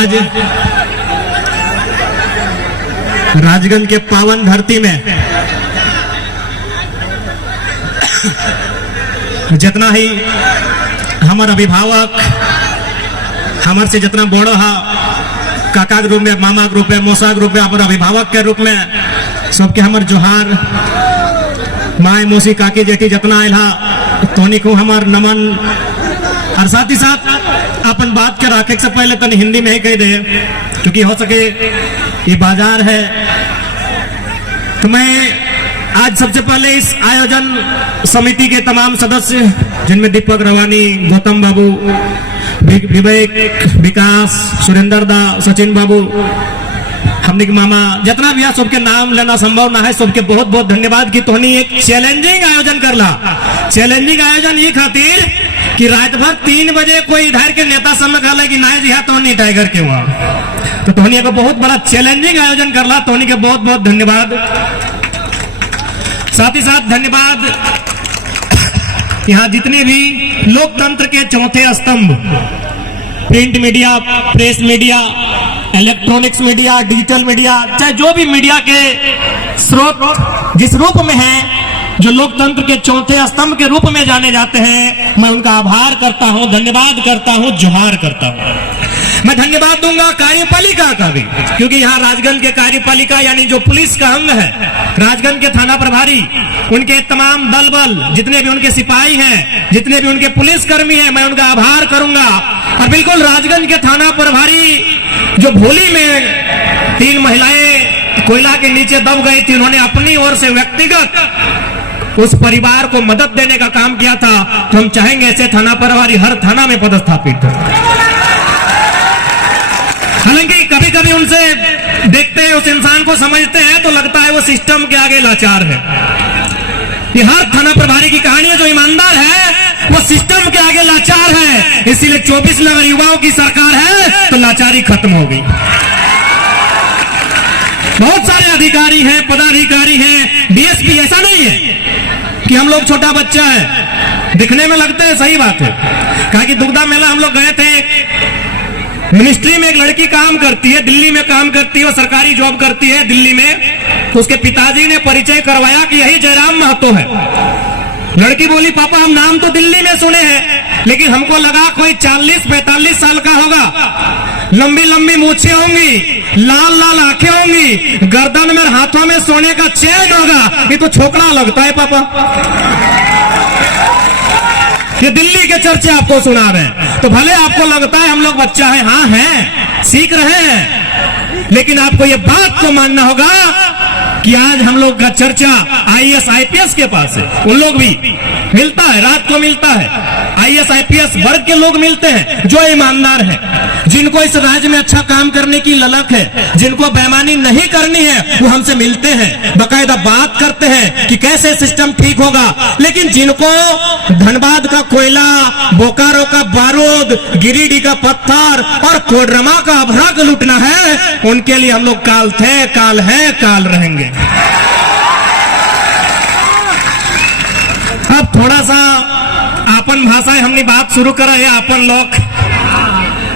आज राजगंज के पावन धरती में जितना ही हमारे अभिभावक हमारे से जितना बड़ो हा काका के रूप में, मामा के रूप में, मौसा के रूप में, हमारे अभिभावक के रूप में सबके हमारे जोहार, माए मौसी काकी जेठी जितना आयल हा तोनी को हमार नमन। और साथ ही साथ अपन बात के रखे से पहले तन हिंदी में ही कह दे, क्योंकि हो सके ये बाजार है। तो मैं आज सबसे पहले इस आयोजन समिति के तमाम सदस्य, जिनमें दीपक रवानी, गौतम बाबू, विवेक, विकास, सुरेंद्र दा, सचिन बाबू, हमने के मामा, जितना भी है सबके नाम लेना संभव ना है। सबके बहुत बहुत धन्यवाद की तोहनी एक चैलेंजिंग आयोजन करला। चैलेंजिंग आयोजन ये खातिर कि रात भर 3 बजे कोई इधर के नेता सब में कहला कि ना जी है तोहनी टाइगर के हुआ, तो तोहनी को बहुत बड़ा चैलेंजिंग आयोजन करला। तोहनी के बहुत बहुत धन्यवाद। साथ ही साथ धन्यवाद यहाँ जितने भी लोकतंत्र के चौथे स्तंभ, print media, press media, electronics media, digital media, चाहे जो भी मीडिया के स्रोत जिस रूप में है, जो लोकतंत्र के चौथे स्तंभ के रूप में जाने जाते हैं, मैं उनका आभार करता हूं, धन्यवाद करता हूं, जोहार करता हूं। मैं धन्यवाद दूंगा कार्यपालिका का भी, क्योंकि यहाँ राजगंज के कार्यपालिका यानी जो पुलिस का अंग है, राजगंज के थाना प्रभारी, उनके तमाम दल बल, जितने भी उनके सिपाही हैं, जितने भी उनके पुलिसकर्मी हैं, मैं उनका आभार करूंगा। और बिल्कुल राजगंज के थाना प्रभारी जो भोली में 3 महिलाएं कोयला के नीचे दब गई थी, उन्होंने अपनी ओर से व्यक्तिगत उस परिवार को मदद देने का काम किया था। तो हम चाहेंगे ऐसे थाना प्रभारी हर थाना में पदस्थापित हो। हालांकि कभी कभी उनसे देखते हैं, उस इंसान को समझते हैं तो लगता है वो सिस्टम के आगे लाचार है। ये हर थाना प्रभारी की कहानी है, जो ईमानदार है वो सिस्टम के आगे लाचार है। इसीलिए 24 लाख युवाओं की सरकार है तो लाचारी खत्म हो गई। बहुत सारे अधिकारी हैं, पदाधिकारी हैं, डीएसपी, ऐसा नहीं है कि हम लोग छोटा बच्चा है, दिखने में लगते हैं, सही बात है। कहा कि दुग्धा मेला हम लोग गए थे, मिनिस्ट्री में एक लड़की काम करती है, दिल्ली में काम करती है, वो सरकारी जॉब करती है दिल्ली में। तो उसके पिताजी ने परिचय करवाया कि यही जयराम महतो है। लड़की बोली, पापा हम नाम तो दिल्ली में सुने हैं, लेकिन हमको लगा कोई 40-45 साल का होगा, लंबी लंबी मूछें होंगी, लाल लाल आंखें होंगी, गर्दन में हाथों में सोने का चैन होगा, ये तो छोकरा लगता है पापा। ये दिल्ली के चर्चे आपको सुना रहे हैं, तो भले आपको लगता है हम लोग बच्चा है, हाँ है, सीख रहे हैं, लेकिन आपको ये बात को मानना होगा कि आज हम लोग का चर्चा आईएएस आईपीएस के पास है। उन लोग भी मिलता है, रात को मिलता है, आईएएस आईपीएस वर्ग के लोग मिलते हैं जो ईमानदार हैं, जिनको इस राज्य में अच्छा काम करने की ललक है, जिनको बेईमानी नहीं करनी है, वो हमसे मिलते हैं, बाकायदा बात करते हैं कि कैसे सिस्टम ठीक होगा। लेकिन जिनको धनबाद का कोयला, बोकारो का बारूद, गिरिडीह का पत्थर और कोडरमा का अभ्रक लूटना है, उनके लिए हम लोग काल थे, काल है, काल रहेंगे। अब थोड़ा सा आपन भाषा हमने बात शुरू करा है। आपन लोग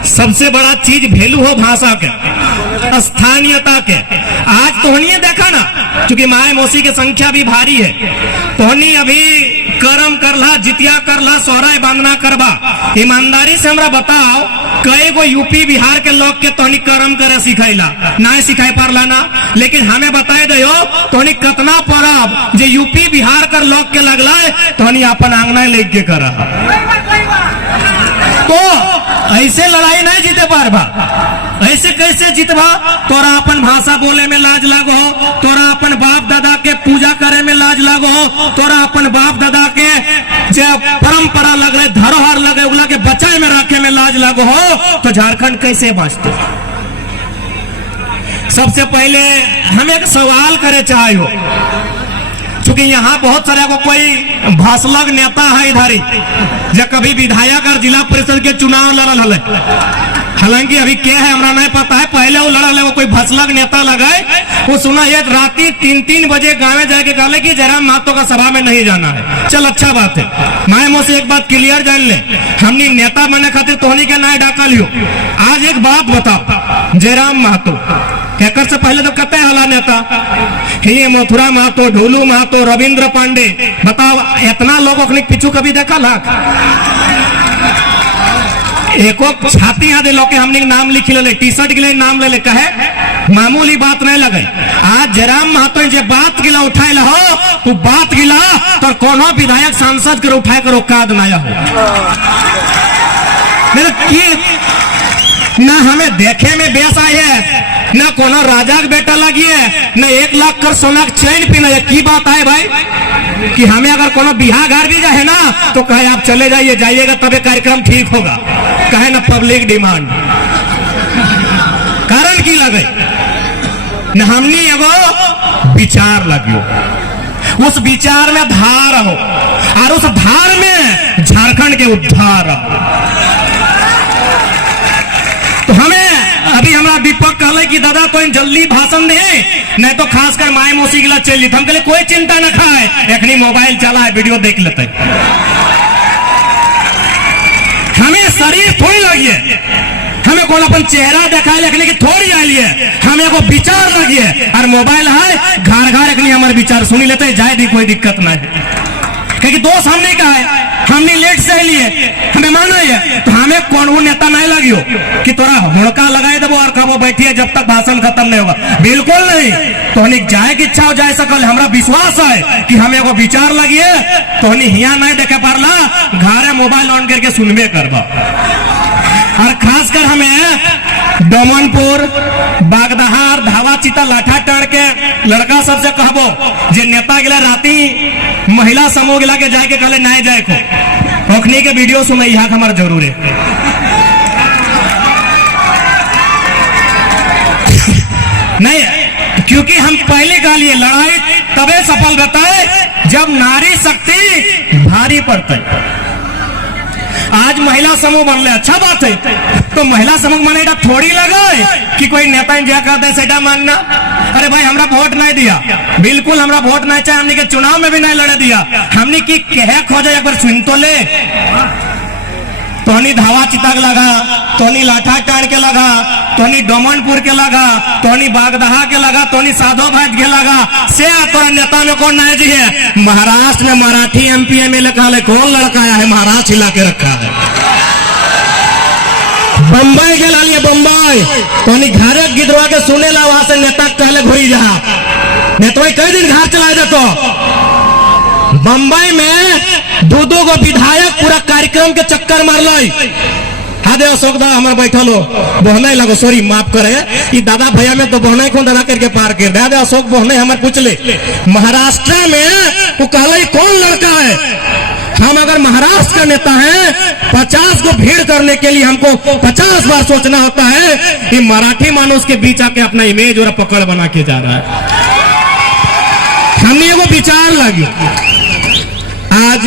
सबसे बड़ा चीज वैल्यू हो भाषा के, स्थानीयता के। आज तोहनी देखा ना, क्योंकि माए मौसी की संख्या भी भारी है, तोहनी अभी करम करला, जितिया करला, सोहराय बांधना करबा। ईमानदारी से हमरा बताओ, कई गो यूपी बिहार के लोग के तोहनी करम करे सिखाइला ना, सिखाई पारला ना, लेकिन हमें बताए दो तोहनी कतना परब जे यूपी बिहार कर लोग के लगला तोहनी अपन आंगना लेके के करा। तो ऐसे लड़ाई नहीं जीते पारबा, ऐसे कैसे जीतबा? तोरा अपन भाषा बोले में लाज लागो, तोरा अपन बाप दादा के पूजा करे में लाज लागो, तोरा अपन बाप दादा के परंपरा लग रहे, धरोहर लगे, उगला के बचाए में रखे में लाज लागो हो, तो झारखंड कैसे बचते? सबसे पहले हम एक सवाल करे चाहे हो, क्योंकि यहाँ बहुत सारे को कोई भाषलग नेता है इधर ही, जब कभी विधायक और जिला परिषद के चुनाव लड़ल हल, हालांकि अभी क्या है हमरा नहीं पता है, पहले वो लड़ा वो कोई भसलक नेता लगाए, वो सुना ये राती 3-3 बजे गाँव में जाके कहले कि जयराम महतो का सभा में नहीं जाना है। चल अच्छा बात है, माए मोह से एक बात क्लियर जान ले, हमने नेता बने खातिर तोहनी के ना डाका लियो। आज एक बात बताओ, जयराम महतो हैकर से पहले तो कते हला नेता ये मथुरा महतो, ढोलू महतो, रविंद्र पांडे, बताओ इतना लोग अपने पीछू कभी देखा लाख एको छाती यहाँ दे लोग हमने नाम लिख ले, टी शर्ट के लिए नाम ले कहे मामूली बात नहीं लगे। आज जयराम महतो जे बात गिला उठाए हो तू बात गिला तो कोनो विधायक सांसद कर उठाए कर औकात ना हो। ना हमें देखे में बेस आई है, ना कोनो राजा का बेटा लगी है, ना 1 लाख कर सोना चैन पीना है। की बात है भाई कि हमें अगर कोनो बिहार घर भी जाए ना तो कहे आप चले जाइए, जाइएगा तबे कार्यक्रम ठीक होगा, कहे ना पब्लिक डिमांड। कारण की लगे न हमने एगो विचार लगियो, उस विचार में धार हो और उस धार में झारखंड के उद्धार हो। तो हमें अभी हमारा दीपक कहले कि दादा कोई जल्दी भाषण दे, नहीं तो खासकर माए मौसी के लिए चल। हम कहले कोई चिंता न खाए, एखनी मोबाइल चला है वीडियो देख लेते। हमें शरीर थोड़ी लगी, हमें कौन अपन चेहरा देखा लिखने की थोड़ी आई है, हमें को विचार लगी है और मोबाइल है घर घर एखनी हमारे विचार सुनी लेते जाए दी, कोई दिक्कत नहीं है। क्योंकि दोस्त हमने कहा है हमने लेट से लिए हमें माना है, तो हमें कौन वो नेता नहीं लगियो कि तोरा हुड़का लगाए देवो और कबो बैठिए जब तक भाषण खत्म नहीं होगा, बिल्कुल नहीं। तो हमें जाए की इच्छा हो जाए सकल, हमारा विश्वास है कि हमें को विचार लगिए तो हमें हिया नहीं देखे पारला, घरे मोबाइल ऑन करके सुनबे करबा। और खासकर हमें डोमनपुर, बागदहार, धावा, चिता, लाठा टाड़ के लड़का सबसे कहबो जे नेता गिला राती महिला समूह गिला के जाके कहले नहीं जाए को ओखनी के वीडियो सुने यहाँ हमारा जरूर है। नहीं, क्योंकि हम पहले कहा लिए लड़ाई तबे सफल रहता है जब नारी शक्ति भारी पड़ता है। आज महिला समूह बन ले अच्छा बात है, तो महिला समूह माने थोड़ी लगा कि कोई नेता इंडिया करते सेटा मानना। अरे भाई हमरा वोट नहीं दिया, बिल्कुल हमरा वोट नहीं चाहिए, हमने के चुनाव में भी नहीं लड़े दिया, हमने की कहे खोजा एक बार सुन तो ले। तोहनी धावा चिताक लगा, तोहनी लाठा टाड़ के लगा, तोहनी डोमनपुर के लगा, तोहनी बागदहा के लगा, तोहनी साधो भाज के लगा, से तोरा नेता में कौन नहीं जी है? महाराष्ट्र में मराठी MP MLA का कौन लड़का आया है? महाराष्ट्र हिला के रखा है। बम्बई के लालिए बम्बई, तोहनी घर गिदवा के सुने ला, वहां से नेता कहले घुरी जा नेता कई दिन घर चलाए दे। तो बम्बई में 2-2 गो विधायक पूरा कार्यक्रम के चक्कर मारल। हाँ दे अशोक दादा हमारे बैठल हो बहने लगो, सॉरी माफ करे ये दादा भैया में तो बहने को दादा करके पार कर दे अशोक बहने हमारे पूछ ले। महाराष्ट्र में वो कहले कौन लड़का है? हम अगर महाराष्ट्र का नेता है 50 को भीड़ करने के लिए हमको 50 बार सोचना होता है कि मराठी मानुष के बीच आके अपना इमेज और पकड़ बना के जा रहा है। हमने वो विचार लगी। आज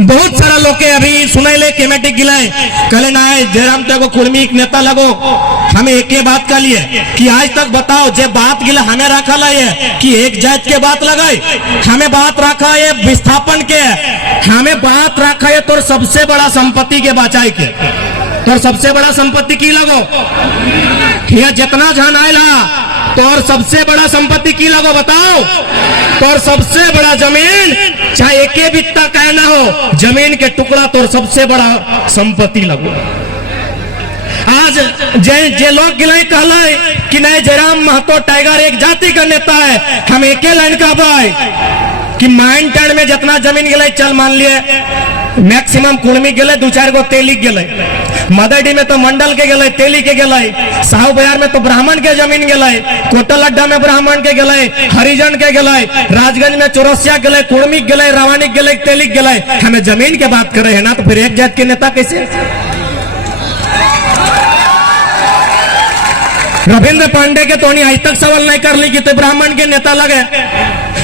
बहुत सारा लोग के अभी सुनाई ले केमेटिक गिलाए कहले ना है जयराम तो कुर्मी एक नेता लगो। हमें एक ही बात का लिए कि आज तक बताओ जे बात गिला हमें रखा है कि एक जात के बात लगाए, हमें बात रखा है विस्थापन के, हमें बात रखा है तो सबसे बड़ा संपत्ति के बचाए के। तो सबसे बड़ा संपत्ति की लगो यह जितना जहां आयला तो और सबसे बड़ा संपत्ति की लगो बताओ? तो सबसे बड़ा जमीन चाहे एक बित्ता कहना हो, जमीन के टुकड़ा तो सबसे बड़ा संपत्ति लगो। आज जे लोग गिलाई कहले कि नहीं जयराम महतो टाइगर एक जाति का नेता है, हम एक लाइन का भाई कि माइन टर्न में जितना जमीन गिलाई चल मान लिए मैक्सिमम कुर्मी गए 2-4 गो तेली गए, मदरडी में तो मंडल के गए, तेली के गए, साहू बाजार में तो ब्राह्मण के जमीन गए, कोटल अड्डा में ब्राह्मण के गए, हरिजन के गए, राजगंज में चौरसिया गए, कुर्मी गए, रावानिक गए, तेलिक गए। हमें जमीन के बात कर रहे हैं ना, तो फिर एक जात के नेता कैसे? रविंद्र पांडे के तो आज तक सवाल नहीं कर ली कि तो ब्राह्मण के नेता लगे।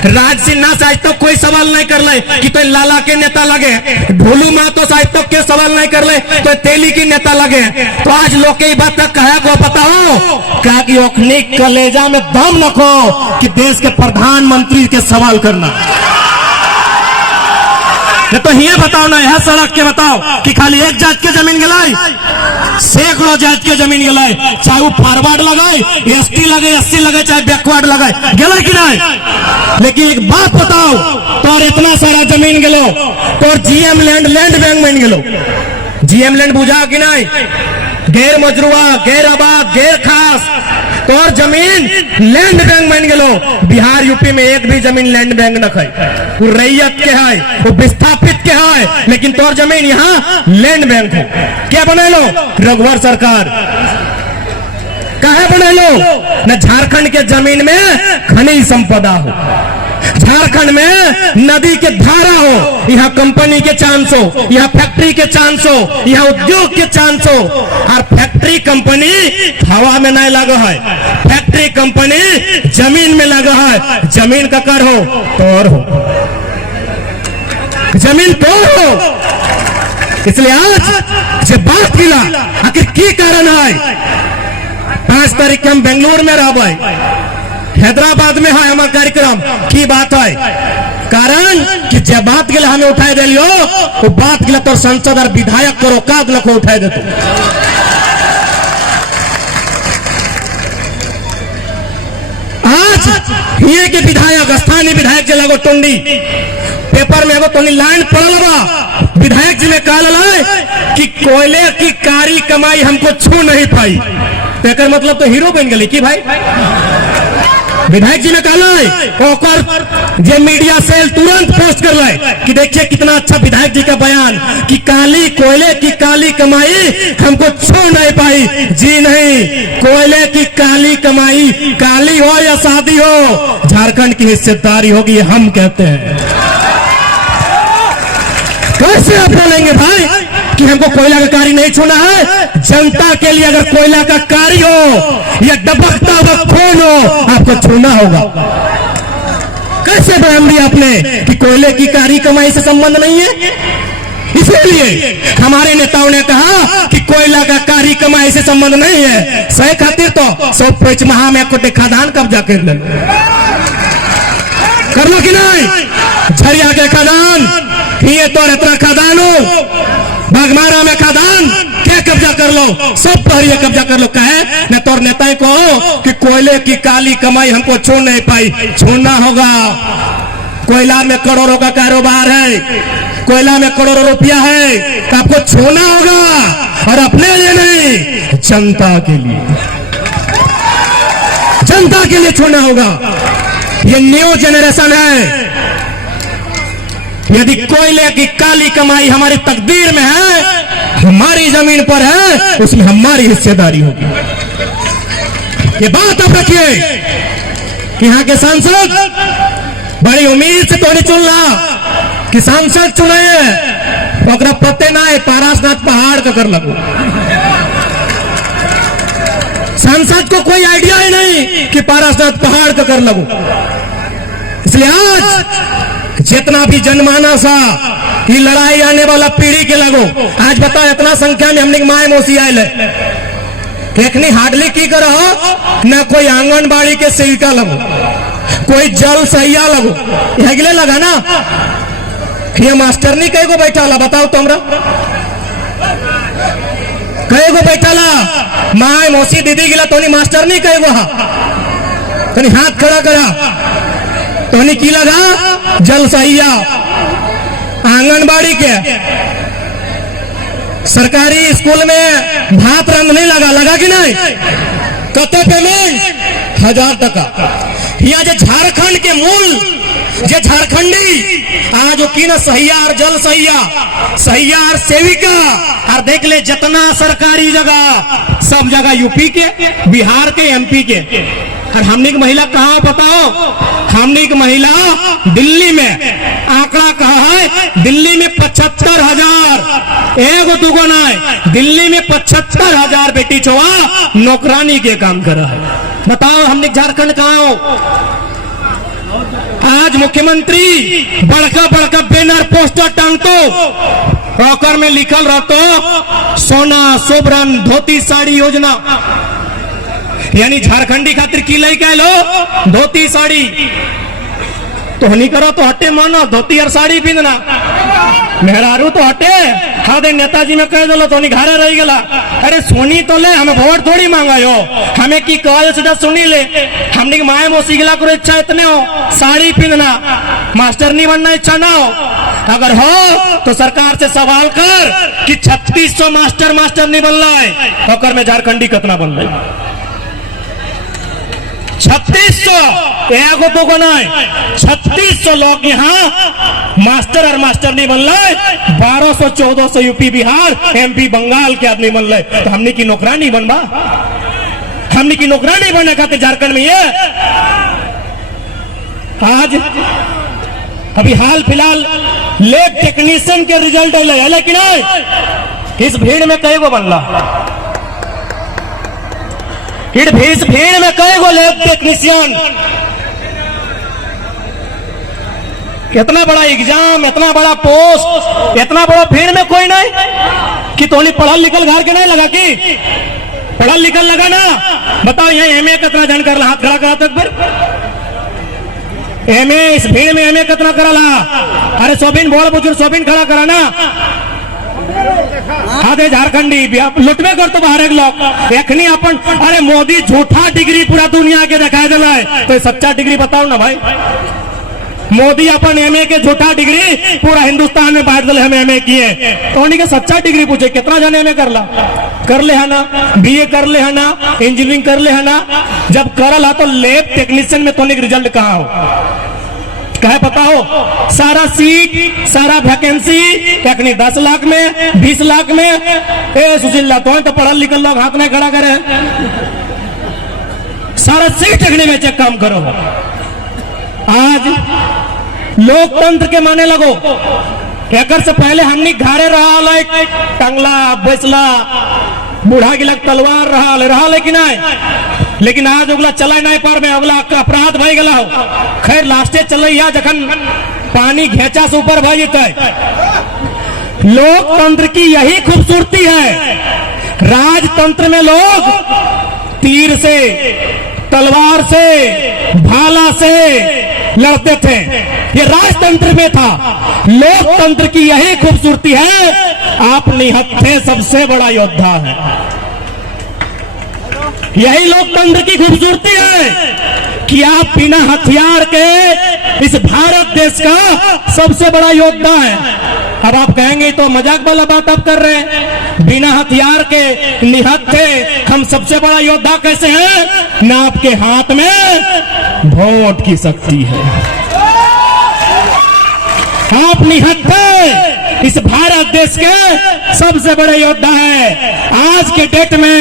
राज सिन्हा से आज तक कोई सवाल नहीं कर ले कि तो लाला के नेता लगे, ढोलू महतो से आज तक के सवाल नहीं कर ले तो तेली की नेता लगे। तो आज लोग के बात तक कहा को बताओ क्या कि ओखनी कलेजा में दम रखो कि देश के प्रधानमंत्री के सवाल करना। तो ये बताओ ना, यह सड़क के बताओ कि खाली एक जात के जमीन गलाई, सैकड़ों जात के जमीन गलाए, चाहे वो फॉरवर्ड लगाए, एसटी लगे, एससी लगे, चाहे बैकवर्ड लगाए, गला कि नहीं। लेकिन एक बात बताओ, तो इतना सारा जमीन गलो तो जीएम लैंड बैंक बन गलो। जीएम लैंड बुझा कि नहीं, गैर मजरुआ, गैर आबाद, गैर खास तोर जमीन लैंड बैंक बन गलो। बिहार यूपी में एक भी जमीन लैंड बैंक न है, वो रैयत के है, वो विस्थापित के है, लेकिन तोर जमीन यहाँ लैंड बैंक हो। क्या बने लो रघुवर सरकार, काहे बने लो न झारखंड के जमीन में खनिज संपदा हो, झारखंड में नदी के धारा हो, यहाँ कंपनी के चांस हो, यहाँ फैक्ट्री के चांस हो, यहाँ उद्योग के चांस हो। और फैक्ट्री कंपनी हवा में नहीं लगा है, फैक्ट्री कंपनी जमीन में लगा है। जमीन का कर हो तो और हो, जमीन तो हो। इसलिए आज जब बात किला आखिर की कारण है, 5 तारीख के हम बेंगलुरु में रह, हैदराबाद में है हमारा कार्यक्रम की बात है। कारण कि जब बात के लिए हमें उठाए दे लियो, तो बात के लिए तो संसद और विधायक करो काद लखो उठाए दे। आज ये के विधायक, स्थानीय विधायक जो लगो टुंडी पेपर में एगो तो लाइन पड़ल बा, विधायक जी ने कहा कि कोयले की कारी कमाई हमको छू नहीं पाई। तो मतलब तो हीरो बन गई कि भाई विधायक जी ने कहा जे मीडिया सेल तुरंत पोस्ट कर रहे कि देखिए कितना अच्छा विधायक जी का बयान कि काली कोयले की काली कमाई हमको छू नहीं पाई। जी नहीं, कोयले की काली कमाई काली हो या शादी हो, झारखंड की हिस्सेदारी होगी, हम कहते हैं। कैसे आप बोलेंगे भाई कि हमको कोयला का कार्य नहीं छूना है? जनता के लिए अगर कोयला का कार्य हो या दबकता हुआ खून हो, आपको छूना होगा। कैसे बयान दिया आपने कि कोयले की कारी कमाई से संबंध नहीं है? इसीलिए हमारे नेताओं ने कहा कि कोयला का कारी कमाई से संबंध नहीं है। सही खातिर तो 100 महा में आपको खादान कब्जा कर लो कि नहीं? झरिया के खादान, ये तो इतना खादान हो, बागमारा में खादान क्या कब्जा कर लो, सब पर ये कब्जा कर लो। कहे न तो नेता को कि कोयले की काली कमाई हमको छू नहीं पाई, छूना होगा। कोयला में करोड़ों का कारोबार है, कोयला में करोड़ों रुपया है, तो आपको छूना होगा। और अपने लिए नहीं, जनता के लिए, जनता के लिए छूना होगा। ये न्यू जनरेशन है। यदि कोयले की काली कमाई हमारी तकदीर में है, हमारी जमीन पर है, उसमें हमारी हिस्सेदारी होगी। ये बात आप रखिए कि यहाँ के सांसद बड़ी उम्मीद से तो नहीं चुनना कि सांसद चुने तो पते ना है पारासनाथ पहाड़ का कर लगो। सांसद को कोई आइडिया ही नहीं कि पारासनाथ पहाड़ का कर लगो। इसलिए आज जितना भी जनमानस ये लड़ाई आने वाला पीढ़ी के लगो। आज बताओ इतना संख्या में हमने माए मौसी आये लेखनी हार्डली की करो ना, कोई आंगनबाड़ी के सेविका लगो, कोई जल सहिया लगो, हेगले लगा ना। ये मास्टर नहीं कई को बैठा ला, बताओ तो हमरा कई को बैठा ला, माए मौसी दीदी गिला तो मास्टर नहीं कई को तो हाथ खड़ा करा तो की लगा जल सहिया आंगनबाड़ी के सरकारी स्कूल में भात रंधने लगा कि नहीं? कते पेमेंट 1000 टका। यहाँ जो झारखंड के मूल जो झारखंडी आज की ना सहियार जल सहियार सेविका और देख ले जितना सरकारी जगह सब जगह यूपी के, बिहार के, एमपी के। और हमने की महिला कहाँ बताओ? हमने की महिला दिल्ली में, आंकड़ा कहा है दिल्ली में 75,000, एगो दुगो ना, दिल्ली में 75,000 बेटी चौवा नौकरानी के काम कर रहा है। बताओ हमने झारखंड कहाँ हो? आज मुख्यमंत्री बड़का बड़का बैनर पोस्टर टांगतो ओकर में लिखल रहतो सोना सोबरन धोती साड़ी योजना, यानी झारखंडी खातिर की लई कह लो धोती साड़ी तो हनी करो तो हटे मानो धोती और साड़ी पहनना, मेहरारू तो हटे हाँ दे नेताजी में कह दो तो घरे रह गला। अरे सुनी तो ले, हमें वोट थोड़ी मांगा हो, हमें की कहो सीधा सुनी ले। हमने माए मौसी गिला करो इच्छा इतने हो साड़ी पहनना, मास्टर नहीं बनना इच्छा ना हो, अगर हो तो सरकार से सवाल कर कि 3600 मास्टर नहीं बन रहा है ओकर में झारखंडी कितना बन रहा है? 3600 एगो तो को नहीं 3600 लोग यहाँ मास्टर और मास्टर नहीं बन रहे, 1200 1400 यूपी बिहार एमपी बंगाल के आदमी बन रहे, तो हमने की नौकरानी बनवा, हमने की नौकरानी बनने खाते झारखंड में ये आज अभी हाल फिलहाल लैब टेक्नीशियन के रिजल्ट है, लेकिन इस भीड़ में कई गो बनला, इस भीड़ में कई गो लैब टेक्नीशियन, इतना बड़ा एग्जाम, इतना बड़ा पोस्ट, इतना बड़ा भीड़ में कोई नहीं कि तोनी पढ़ल लिखल घर के नहीं लगा कि पढ़ल लिखल लगा ना। बताओ यहाँ एमए कितना जन कर हाथ खड़ा करा तक एमए, इस भीड़ में एमए कितना करला? अरे सोबिन बोल बुजुर्ग सोबिन खड़ा करा ना, आधे झारखंडी लुटवे कर तो बाहर एक लोग एखनी अपन। अरे मोदी झूठा डिग्री पूरा दुनिया के दिखाई दिला है, तो सच्चा डिग्री बताओ ना भाई। मोदी अपन एमए के झूठा डिग्री पूरा हिंदुस्तान में बांट दिले, हम एमए किए, तो उन्हीं के सच्चा डिग्री पूछे कितना जन एमए कर ले है ना, बीए कर ले है ना, इंजीनियरिंग कर ले है ना, जब करल है तो लैब टेक्नीशियन में तो रिजल्ट कहाँ हो, कहे पता हो? सारा सीट सारा वैकेंसी एखनी 10 लाख में 20 लाख में। ए सुशील तो पढ़ल लिखल लोग हाथ नहीं खड़ा करे, सारा सीट एखनी में चेक काम करो। आज लोकतंत्र के माने लगो, एकर से पहले हमनी घरे रहा टंगला बैसला बूढ़ा गिलक तलवार रहा लेकिन नहीं, लेकिन आज अगला चले नहीं पर में अगला अपराध भई गला हो। खैर लास्टे चल जखन पानी घेचा से ऊपर भई जते। लोकतंत्र की यही खूबसूरती है, राजतंत्र में लोग तीर से तलवार से भाला से लड़ते थे, ये राजतंत्र में था। लोकतंत्र की यही खूबसूरती है, आप निहत्थे सबसे बड़ा योद्धा है, यही लोकतंत्र की खूबसूरती है कि आप बिना हथियार के इस भारत देश का सबसे बड़ा योद्धा है। अब आप कहेंगे तो मजाक वाला बात आप कर रहे हैं, बिना हथियार के निहत्थे हम सबसे बड़ा योद्धा कैसे हैं? ना आपके हाथ में वोट की शक्ति है, आप निहत्थे इस भारत देश के सबसे बड़े योद्धा है। आज के डेट में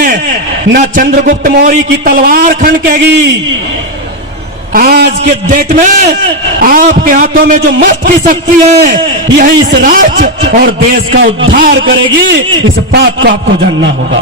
न चंद्रगुप्त मौर्य की तलवार खनकेगी, आज के डेट में आपके हाथों में जो मस्त की शक्ति है यही इस राज्य और देश का उद्धार करेगी, इस बात को आपको जानना होगा।